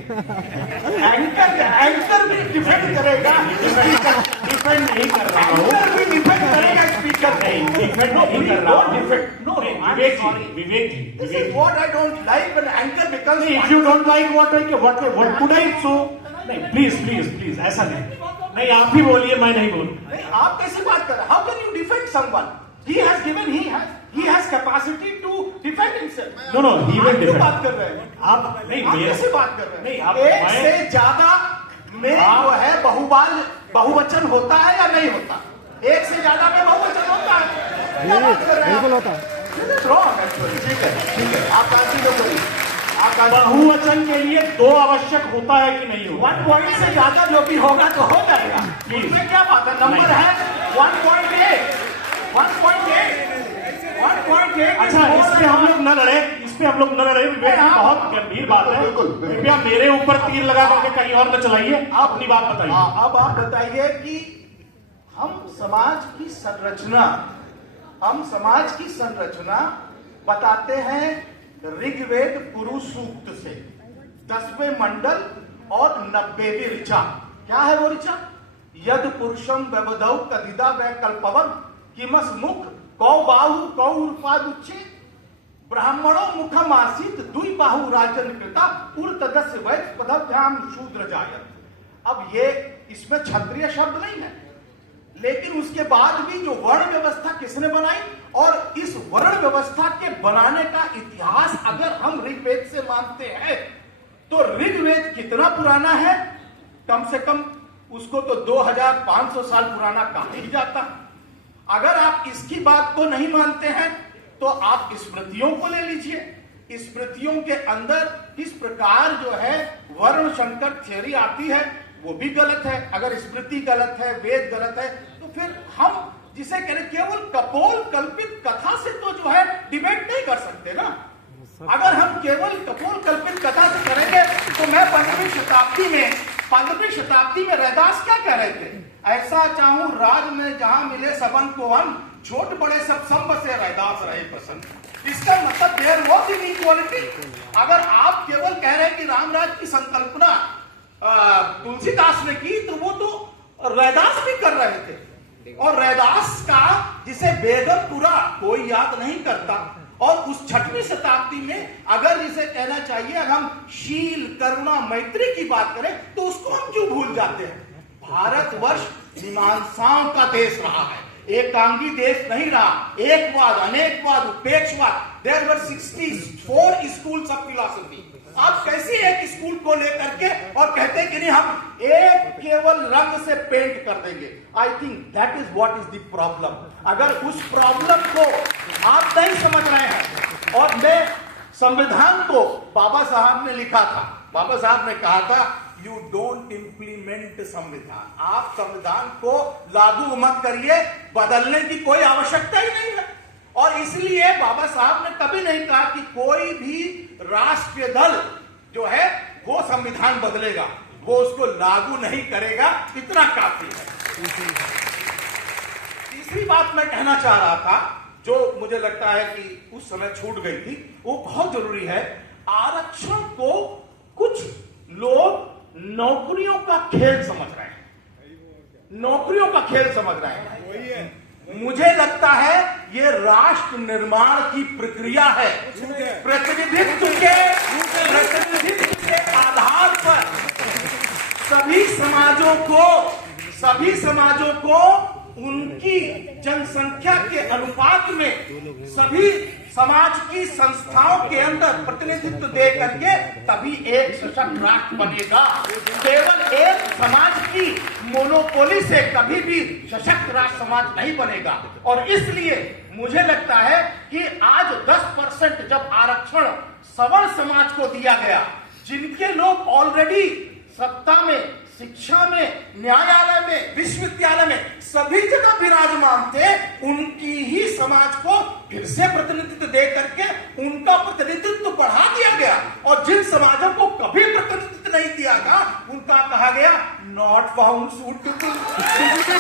एंकर भी डिफेंड करेगा, डिफेंड नहीं कर रहा हूँ, एंकर भी डिफेंड करेगा, स्पीकर नहीं डिफेंड नहीं कर रहा हूँ। विवेक जी, This is what I don't like when anchor becomes. if you don't like what could I so? नहीं, please, ऐसा नहीं, आप ही बोलिए, मैं नहीं बोल। नहीं, आप कैसे बात कर रहे हैं? How can you defend someone? He has capacity to defend himself. No, he will defend. बात कर रहे हैं? आप नहीं, आप कैसे बात कर रहे हैं? नहीं, आप एक से ज्यादा में जो है बहुवचन होता है या नहीं होता? एक से ज्यादा में बहुवचन होता है, क्या बात कर रहे हैं? बिल्कुल होता है। ठीक है, आप कंटिन्यू करिए। बहुवचन के लिए 2 आवश्यक होता है कि नहीं होता? 1 पॉइंट से ज्यादा जो भी होगा तो हो जाएगा, इसमें क्या बात है? नंबर है 1.8, अच्छा, इस पे हम लोग न लड़े, विवेक जी, बहुत गंभीर बात है। कृपया मेरे ऊपर तीर लगा करके कहीं और न चलाइए, आप अपनी बात बताइए। अब आप बताइए कि हम समाज की संरचना बताते हैं ऋग्वेद पुरुष सूक्त से, 10वें मंडल और 90वीं ऋचा। क्या है वो ऋचा? यद पुरुषम व्यवदौ कदिदा वैकल्पवम किमस मुख कौ बाहु कौ उर्पादुच्चे ब्राह्मणों मुखम आसीत दुई बाहु राजन कृता उर्तदस्य वैद पदभ्याम शूद्र जायत। अब ये इसमें क्षत्रिय शब्द नहीं है, लेकिन उसके बाद भी जो वर्ण व्यवस्था किसने बनाई, और इस वर्ण व्यवस्था के बनाने का इतिहास अगर हम ऋग्वेद से मानते हैं तो ऋग्वेद कितना पुराना है? कम से कम उसको तो 2500 साल पुराना कहा ही जाता। अगर आप इसकी बात को नहीं मानते हैं तो आप स्मृतियों को ले लीजिए। स्मृतियों के अंदर किस प्रकार जो है वर्ण संकर थ्योरी आती है वो भी गलत है। अगर स्मृति गलत है, वेद गलत है, तो फिर हम जिसे करें केवल कपोल कल्पित कथा से तो जो है डिबेट नहीं कर सकते ना। अगर हम केवल कपोल कल्पित कथा से करेंगे तो मैं 15वीं शताब्दी में रैदास क्या कह रहे थे? ऐसा चाहूं राज में जहां मिले सबन को अन्न, छोट बड़े सब संब से रैदास रहे पसंद। इसका मतलब देयर वाज इनइक्वालिटी। अगर आप केवल कह रहे हैं कि रामराज की संकल्पना तुलसीदास ने की, तो वो तो रैदास भी कर रहे थे। और रैदास का जिसे बेगमपुरा कोई याद नहीं करता, और उस 6वीं शताब्दी में अगर जिसे कहना चाहिए, अगर हम शील करुणा मैत्री की बात करें तो उसको हम क्यों भूल जाते हैं? भारतवर्ष मीमांसाओं का देश रहा है, एकांगी देश नहीं रहा। एकवाद, अनेकवाद, उपेक्षवाद, there were 64 schools of philosophy. आप कैसे एक स्कूल को लेकर के और कहते हैं कि नहीं हम एक केवल रंग से पेंट कर देंगे? I think that is what is the problem. अगर उस प्रॉब्लम को आप नहीं समझ रहे हैं, और मैं संविधान को बाबा साहब ने लिखा था, बाबा साहब ने कहा था यू डोंट इंप्लीमेंट संविधान। आप संविधान को लागू मत करिए, बदलने की कोई आवश्यकता ही नहीं है। और इसलिए बाबा साहब ने कभी नहीं कहा कि कोई भी राष्ट्रीय दल जो है वो संविधान बदलेगा, वो उसको लागू नहीं करेगा, इतना काफी है। तीसरी बात मैं कहना चाह रहा था, जो मुझे लगता है कि उस समय छूट गई थी, वो बहुत जरूरी है। आरक्षण को कुछ लोग नौकरियों का खेल समझ रहे हैं, नौकरियों का खेल समझ रहे हैं। मुझे लगता है ये राष्ट्र निर्माण की प्रक्रिया है। प्रतिनिधित्व के आधार पर सभी समाजों को उनकी जनसंख्या के अनुपात में सभी समाज की संस्थाओं के अंदर प्रतिनिधित्व दे करके तभी एक सशक्त राष्ट्र बनेगा। केवल एक समाज की मोनोपोली से कभी भी सशक्त राष्ट्र समाज नहीं बनेगा। और इसलिए मुझे लगता है कि आज 10% जब आरक्षण सवर्ण समाज को दिया गया, जिनके लोग ऑलरेडी सत्ता में, शिक्षा में, न्यायालय में, विश्वविद्यालय में सभी जगह विराजमान थे, उनकी ही समाज को फिर से प्रतिनिधित्व दे करके उनका प्रतिनिधित्व बढ़ा दिया गया। और जिन समाजों को कभी प्रतिनिधित्व नहीं दिया गया उनका कहा गया नॉट फाउंड सूटेबल।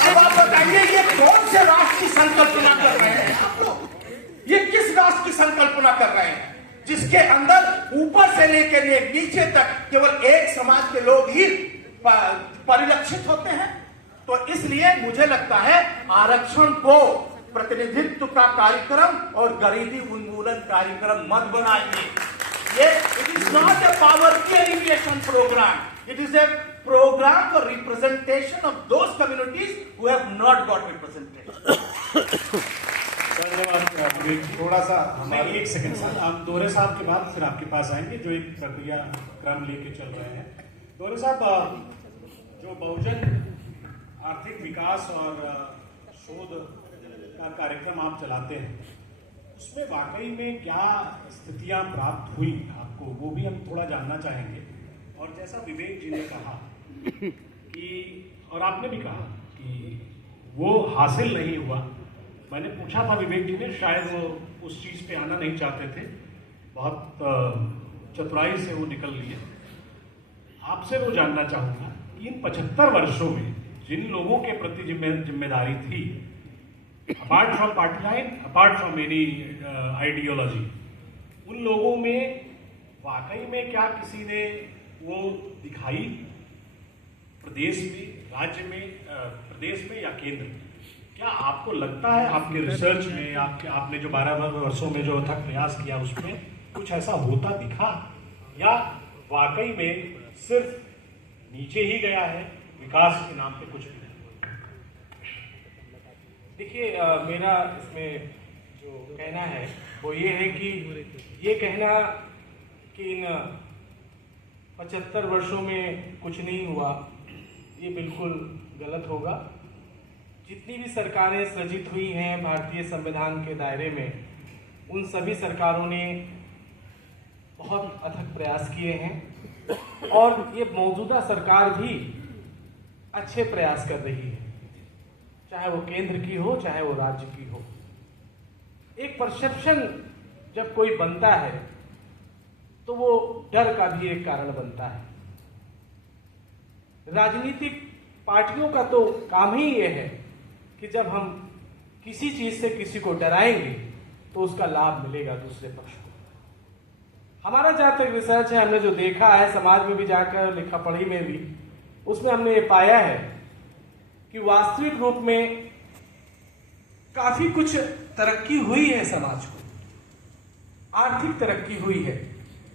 अब आप बताइए ये कौन से राष्ट्र की संकल्पना कर रहे हैं आप लोग? ये किस राष्ट्र की संकल्पना कर रहे हैं जिसके अंदर ऊपर से लेकर नीचे तक केवल एक समाज के लोग ही परिलक्षित होते हैं? तो इसलिए मुझे लगता है आरक्षण को प्रतिनिधित्व का कार्यक्रम और गरीबी उन्मूलन कार्यक्रम मत बनाइए। ये it is not a poverty elimination programme, it is a programme for representation of those communities who have not got representation. धन्यवाद। थोड़ा सा हमारे एक सेकंड सर, आप दोहरे साहब के बाद फिर आपके पास आएंगे जो एक प्रक्रिया क्रम लेके चल रहे हैं। दोहरे साहब, जो बहुजन आर्थिक विकास और शोध का कार्यक्रम आप चलाते हैं, उसमें वाकई में क्या स्थितियां प्राप्त हुई आपको, वो भी हम थोड़ा जानना चाहेंगे। और जैसा विवेक जी ने कहा कि, और आपने भी कहा कि वो हासिल नहीं हुआ, मैंने पूछा था विवेक जी ने, शायद वो उस चीज पे आना नहीं चाहते थे, बहुत चतुराई से वो निकल लिए। आपसे वो जानना चाहूंगा कि इन 75 वर्षों में जिन लोगों के प्रति जिम्मेदारी थी, apart from party line, apart from any ideology, उन लोगों में वाकई में क्या किसी ने वो दिखाई प्रदेश में, राज्य में, प्रदेश में या केंद्र में? क्या आपको लगता है आपके रिसर्च में, आपने जो 12 वर्षों में जो अथक प्रयास किया उसमें कुछ ऐसा होता दिखा, या वाकई में सिर्फ नीचे ही गया है, विकास के नाम पे कुछ भी नहीं? देखिए, मेरा इसमें जो कहना है वो ये है कि ये कहना कि इन 75 वर्षों में कुछ नहीं हुआ, ये बिल्कुल गलत होगा। जितनी भी सरकारें सृजित हुई हैं भारतीय संविधान के दायरे में, उन सभी सरकारों ने बहुत अथक प्रयास किए हैं और ये मौजूदा सरकार भी अच्छे प्रयास कर रही है, चाहे वो केंद्र की हो चाहे वो राज्य की हो। एक परसेप्शन जब कोई बनता है तो वो डर का भी एक कारण बनता है। राजनीतिक पार्टियों का तो काम ही ये है कि जब हम किसी चीज से किसी को डराएंगे तो उसका लाभ मिलेगा दूसरे पक्ष को। हमारा जहां तक रिसर्च है, हमने जो देखा है समाज में भी जाकर, लिखा पढ़ी में भी, उसमें हमने ये पाया है कि वास्तविक रूप में काफी कुछ तरक्की हुई है समाज को, आर्थिक तरक्की हुई है,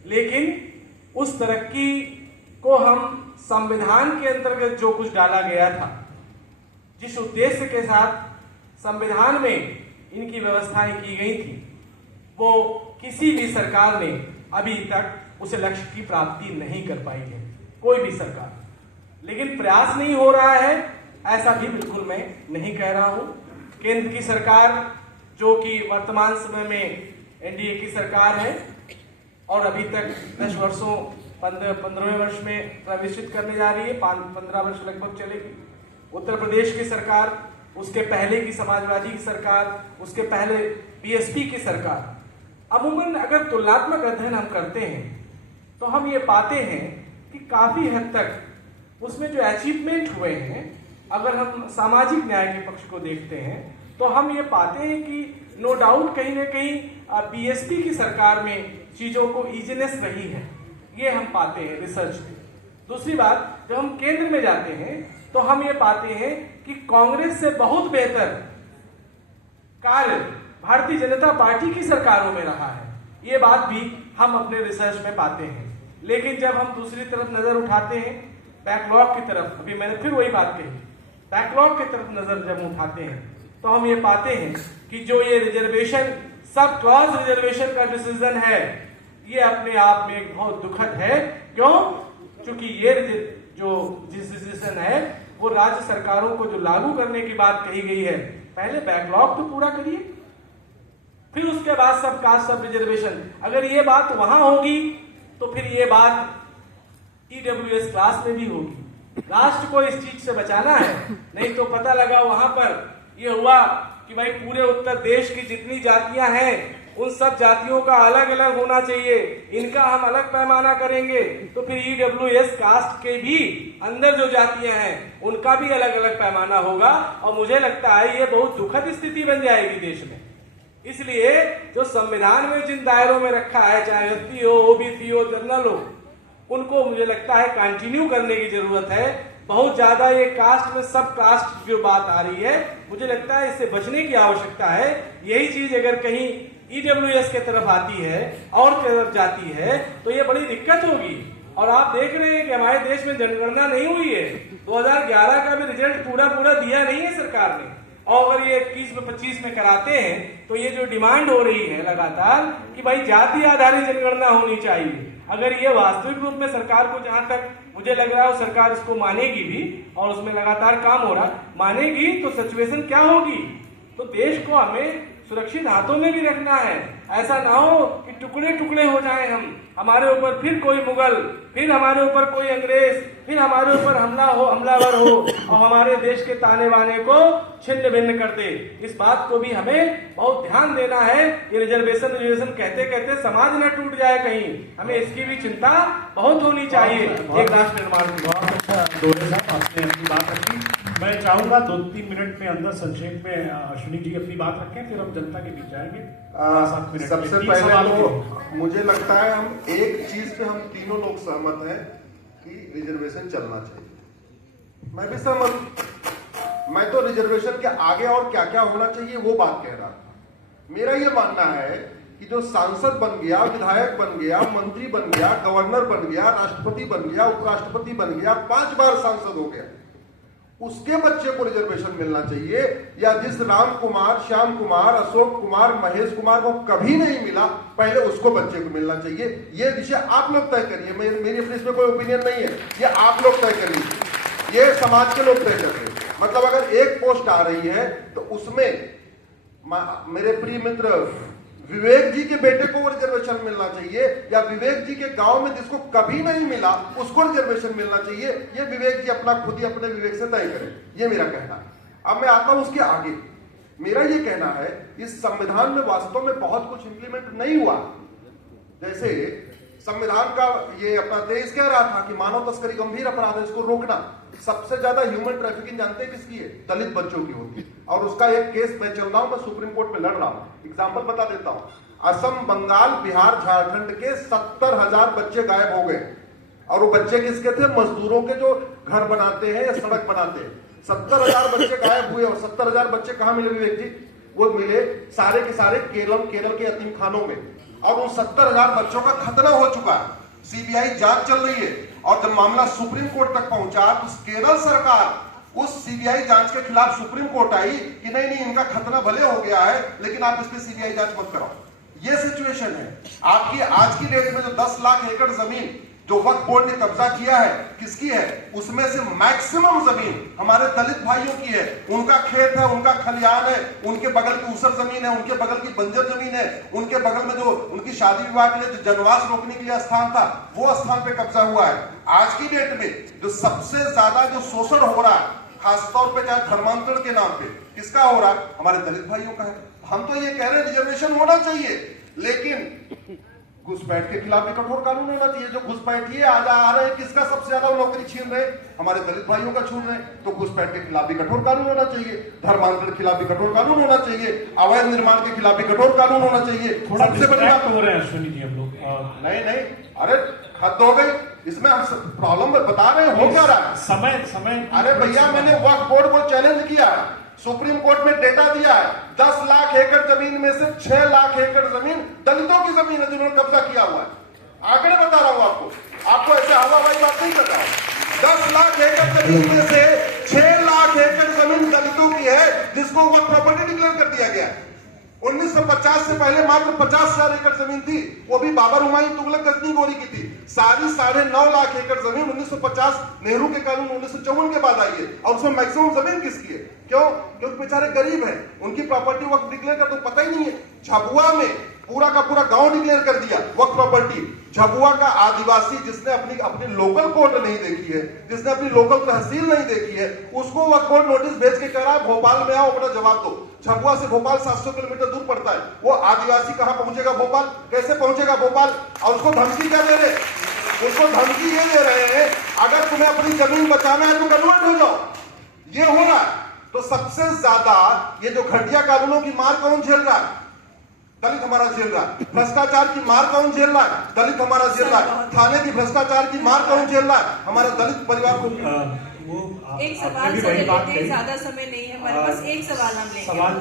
लेकिन उस तरक्की को हम संविधान के अंतर्गत जो कुछ डाला गया था, जिस उद्देश्य के साथ संविधान में इनकी व्यवस्थाएं की गई थी, वो किसी भी सरकार ने अभी तक उस लक्ष्य की प्राप्ति नहीं कर पाई है, कोई भी सरकार। लेकिन प्रयास नहीं हो रहा है ऐसा भी बिल्कुल मैं नहीं कह रहा हूं। केंद्र की सरकार जो कि वर्तमान समय में एनडीए की सरकार है और अभी तक 10 वर्षों 15वें वर्ष में प्रवेशित करने जा रही है, 15 वर्ष लगभग चलेगी। उत्तर प्रदेश की सरकार, उसके पहले की समाजवादी की सरकार, उसके पहले बीएसपी की सरकार, अमूमन अगर तुलनात्मक अध्ययन हम करते हैं तो हम ये पाते हैं कि काफी हद तक उसमें जो अचीवमेंट हुए हैं, अगर हम सामाजिक न्याय के पक्ष को देखते हैं तो हम ये पाते हैं कि नो डाउट कहीं ना कहीं बीएसपी की सरकार में चीजों को इजीनेस रही है, ये हम पाते हैं रिसर्च में। दूसरी बात, जब हम केंद्र में जाते हैं तो हम ये पाते हैं कि कांग्रेस से बहुत बेहतर कार्य भारतीय जनता पार्टी की सरकारों में रहा है, ये बात भी हम अपने रिसर्च में पाते हैं। लेकिन जब हम दूसरी तरफ नजर उठाते हैं, बैकलॉग की तरफ, अभी मैंने फिर वही बात कही, बैकलॉग की तरफ नजर जब उठाते हैं तो हम ये पाते हैं कि जो ये रिजर्वेशन, सब क्लॉज रिजर्वेशन का डिसीजन है, ये अपने आप में एक बहुत दुखद है। क्यों? क्योंकि ये जो डिसीजन है वो राज्य सरकारों को जो लागू करने की बात कही गई है, पहले बैकलॉग तो पूरा करिए, फिर उसके बाद सब कास्ट सब रिजर्वेशन। अगर ये बात वहां होगी तो फिर ये बात ईडब्ल्यूएस क्लास में भी होगी। राष्ट्र को इस चीज से बचाना है, नहीं तो पता लगा वहां पर ये हुआ कि भाई पूरे उत्तर देश की जितनी जातियां हैं उन सब जातियों का अलग अलग होना चाहिए, इनका हम अलग पैमाना करेंगे, तो फिर ईडब्ल्यूएस कास्ट के भी अंदर जो जातियां हैं उनका भी अलग अलग पैमाना होगा, और मुझे लगता है ये बहुत दुखद स्थिति बन जाएगी देश में। इसलिए जो संविधान में जिन दायरों में रखा है, चाहे एसटी हो, ओबीसी हो, जनरल हो, उनको मुझे लगता है कंटिन्यू करने की जरूरत है। बहुत ज्यादा ये कास्ट में सब कास्ट जो बात आ रही है, मुझे लगता है इससे बचने की आवश्यकता है। यही चीज अगर कहीं ईडब्ल्यूएस के तरफ आती है और तरफ जाती है तो ये बड़ी दिक्कत होगी। और आप देख रहे हैं कि हमारे देश में जनगणना नहीं हुई है, 2011 का भी रिजल्ट पूरा दिया नहीं है सरकार ने, और अगर ये 21 में 25 में कराते हैं तो ये जो डिमांड हो रही है लगातार कि भाई जाति आधारित जनगणना होनी चाहिए, अगर ये वास्तविक रूप में सरकार को, जहां तक मुझे लग रहा है सरकार इसको मानेगी भी और उसमें लगातार काम हो रहा, मानेगी तो सिचुएशन क्या होगी। तो देश को हमें सुरक्षित हाथों में भी रखना है। ऐसा ना हो कि टुकड़े टुकड़े हो जाएं हमारे ऊपर फिर कोई मुगल, फिर हमारे ऊपर कोई अंग्रेज, फिर हमारे ऊपर हमलावर हो और हमारे देश के ताने बाने को छिन्न भिन्न कर दे। इस बात को भी हमें बहुत ध्यान देना है कि रिजर्वेशन कहते कहते समाज न टूट जाए कहीं, हमें इसकी भी चिंता बहुत होनी चाहिए एक राष्ट्र निर्माण की। बहुत अच्छा दोहरे साहब आपने अपनी बात रखी। मैं चाहूंगा 2-3 मिनट में अंदर संक्षेप में अश्विनी जी अपनी बात रखें, फिर हम जनता के बीच जाएंगे। 7 मिनट सबसे में 3 पहले सवाल तो मुझे लगता है हम एक चीज पे हम तीनों लोग सहमत हैं कि रिजर्वेशन चलना चाहिए। मैं भी सहमत हूं। मैं तो रिजर्वेशन के आगे और क्या क्या होना चाहिए वो बात कह रहा था। मेरा ये मानना है कि जो सांसद बन गया, विधायक बन गया, मंत्री बन गया, गवर्नर बन गया, राष्ट्रपति बन गया, उपराष्ट्रपति बन गया, 5 बार सांसद हो गया, उसके बच्चे को रिजर्वेशन मिलना चाहिए। या जिस राम कुमार, श्याम कुमार, अशोक कुमार, महेश कुमार को कभी नहीं मिला, पहले उसको बच्चे को मिलना चाहिए। ये विषय आप लोग तय करिए, मेरी अपनी इसमें कोई ओपिनियन नहीं है, ये आप लोग तय करिए, ये समाज के लोग तय कर रहे हैं। मतलब अगर एक पोस्ट आ रही है तो उसमें मेरे प्रिय मित्र विवेक जी के बेटे को रिजर्वेशन मिलना चाहिए, या विवेक जी के गांव में जिसको कभी नहीं मिला उसको रिजर्वेशन मिलना चाहिए। ये विवेक जी अपना खुद ही अपने विवेक से तय करें, ये मेरा कहना है। अब मैं आता हूं उसके आगे। मेरा ये कहना है इस संविधान में वास्तव में बहुत कुछ इंप्लीमेंट नहीं हुआ। जैसे संविधान का ये अपना देश कह रहा था कि मानव तस्करी गंभीर अपराध है, इसको रोकना। सबसे ज्यादा ह्यूमन ट्रैफिकिंग जानते हैं किसकी है? दलित बच्चों की होती है। और उसका एक केस मैं चल रहा हूं, मैं सुप्रीम कोर्ट में लड़ रहा हूं। एग्जाम्पल बता देता हूं। असम, बंगाल, बिहार, झारखंड के 70,000 बच्चे गायब हो गए। और वो बच्चे किसके थे? मजदूरों के, जो घर बनाते हैं या सड़क बनाते हैं। 70,000 बच्चे गायब हुए। और 70,000 बच्चे कहां मिले विवेक जी? वो मिले सारे के सारे केरल के यतीम खानों में। और उन 70,000 बच्चों का खतना हो चुका है, सीबीआई जांच चल रही है। और जब मामला सुप्रीम कोर्ट तक पहुंचा तो केरल सरकार उस सीबीआई जांच के खिलाफ सुप्रीम कोर्ट आई कि नहीं इनका खतना भले हो गया है, लेकिन आप इस पे सीबीआई जांच मत कराओ। ये सिचुएशन है आपकी आज की डेट में। जो 10 लाख एकड़ जमीन जो वक्फ बोर्ड ने कब्जा किया है, किसकी है? उसमें से मैक्सिमम जमीन हमारे दलित भाइयों की है। उनका खेत है, उनका खलिहान है, उनके बगल की ऊसर जमीन है, उनके बगल की बंजर जमीन है, उनके बगल में जो उनकी शादी विवाह के लिए जो जनवास रोकने के लिए स्थान था, वो स्थान पे कब्जा हुआ है। आज की डेट में जो सबसे ज्यादा जो शोषण हो रहा है, खासतौर पे चाहे धर्मांतरण के नाम पे, किसका हो रहा है? हमारे दलित भाइयों का है। हम तो ये कह रहे हैं रिजर्वेशन होना चाहिए, लेकिन घुसपैठ के खिलाफ भी कठोर कानून होना चाहिए। जो घुसपैठिए आ रहे हैं, किसका सबसे ज्यादा नौकरी छीन रहे? हमारे दलित भाइयों का छीन रहे। तो घुसपैठ के खिलाफ भी कठोर कानून होना चाहिए, धर्मांतरण के खिलाफ भी कठोर कानून होना चाहिए, अवैध निर्माण के खिलाफ भी कठोर कानून होना चाहिए। थोड़ा सबसे बड़ी बात हो रहे हैं अश्विनी जी हम लोग। नहीं, अरे हद हो गई। इसमें हम प्रॉब्लम बता रहे हैं, हो क्या रहा है? समय अरे भैया, मैंने वक्फ बोर्ड को चैलेंज किया, सुप्रीम कोर्ट में डेटा दिया है। 10 लाख एकड़ जमीन में से 6 लाख एकड़ जमीन दलितों की जमीन है जिन्होंने कब्जा किया हुआ है। आंकड़े बता रहा हूं आपको ऐसे हवाबाजी बात नहीं करता। 10 लाख एकड़ जमीन में से 6 लाख एकड़ जमीन दलितों की है, जिसको वो प्रॉपर्टी डिक्लेयर कर दिया गया। 1950 से पहले मात्र 50,000 एकड़ जमीन थी, वो भी बाबर, हुमायूं, तुगलक, गजनी, गोरी की थी। सारी 9.5 लाख एकड़ जमीन 1950 नेहरू के कानून 1954 के बाद आई है। और उसमें मैक्सिमम जमीन किसकी है? क्यों? क्योंकि बेचारे गरीब हैं, उनकी प्रॉपर्टी वक्त डिक्लेयर कर तो पता ही नहीं है। झाबुआ में पूरा का पूरा गांव डिक्लेयर कर दिया वक्त प्रॉपर्टी। झाबुआ का आदिवासी जिसने अपनी लोकल कोर्ट नहीं देखी है, जिसने अपनी लोकल तहसील नहीं देखी है, उसको वक्त बोर्ड नोटिस भेज के कह रहा है भोपाल में आओ, अपना जवाब दो। झाबुआ से भोपाल 700 किलोमीटर दूर पड़ता है। वो आदिवासी कहां पहुंचेगा? भोपाल। कैसे पहुंचेगा भोपाल? और उसको धमकी क्या दे रहे? उसको धमकी ये दे रहे हैं, अगर तुम्हें अपनी जमीन बचाना है तो कन्वर्ट हो जाओ। ये हो रहा है। तो सबसे ज्यादा ये जो घटिया कानूनों की मार कौन झेल रहा है? दलित हमारा झेल रहा है। भ्रष्टाचार की मार कौन झेल रहा है? दलित हमारा झेल रहा है। थाने की भ्रष्टाचार की मार कौन झेल रहा है? हमारे दलित परिवार को। एक सवाल से लेते हैं, ज्यादा समय नहीं है हमारे पास, एक सवाल हम लेंगे। सवाल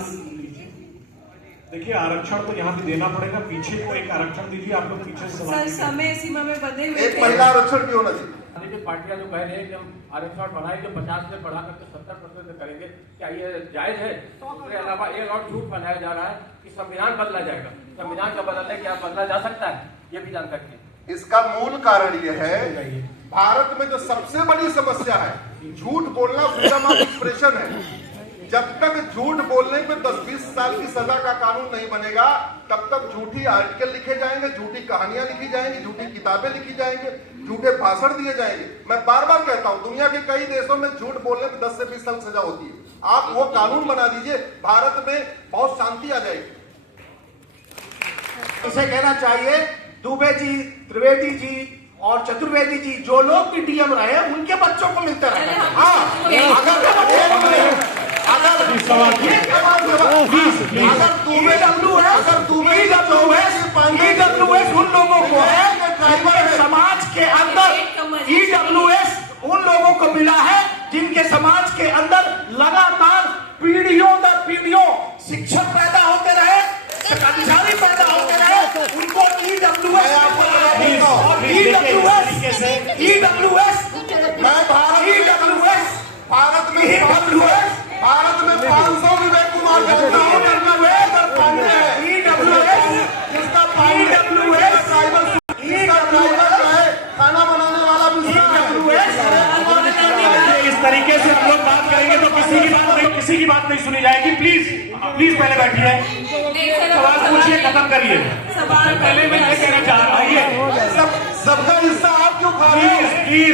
देखिए, आरक्षण तो यहाँ भी देना पड़ेगा। पीछे को एक आरक्षण दीजिए, आप लोग पीछे से सर समय सीमा में बंधे हुए एक महिला आरक्षण क्यों होना चाहिए? पार्टियां जो कह रहे हैं कि हम आरक्षण बढ़ाएंगे, 50 से बढ़ा करके 70% करेंगे, क्या ये जायज है? उसके अलावा एक और झूठ फैलाया जा रहा है कि संविधान बदला जाएगा। संविधान का बदलने क्या बदला जा सकता है? ये भी जानकारी है। इसका मूल कारण ये है, भारत में जो सबसे बड़ी समस्या है, झूठ बोलना फ्रीडम ऑफ एक्सप्रेशन है। जब तक झूठ बोलने पे 10-20 साल की सजा का कानून नहीं बनेगा, तब तक झूठी आर्टिकल लिखे जाएंगे, झूठी कहानियां लिखी जाएंगी, झूठी किताबें लिखी जाएंगे, झूठे भाषण दिए जाएंगे। मैं बार बार कहता हूं, दुनिया के कई देशों में झूठ बोलने पे 10 से 20 साल सजा होती है। आप वो कानून बना दीजिए, भारत में बहुत शांति आ जाएगी। इसे कहना चाहिए, दुबे जी, त्रिवेदी जी और चतुर्वेदी जी जो लोग भी डीएम रहे उनके बच्चों को मिलते रहे। उन लोगों को है समाज के अंदर, ईडब्ल्यूएस उन लोगों को मिला है जिनके समाज के अंदर लगातार पीढ़ियों दर पीढ़ियों शिक्षक पैदा होते रहे, अधिकारी पैदा होते रहे, उनको ईडब्ल्यूएस और ईडब्ल्यूएस भारत में 500 विवेक कुमार खाना बनाने वाला इस तरीके से हम लोग बात करेंगे तो किसी की बात नहीं सुनी जाएगी। प्लीज पहले बैठिए, सवाल पूछिए, खत्म करिए। पहले मैं ये कहना चाह रहा हूँ, सबका हिस्सा आप क्यों खा रहे हैं? प्लीज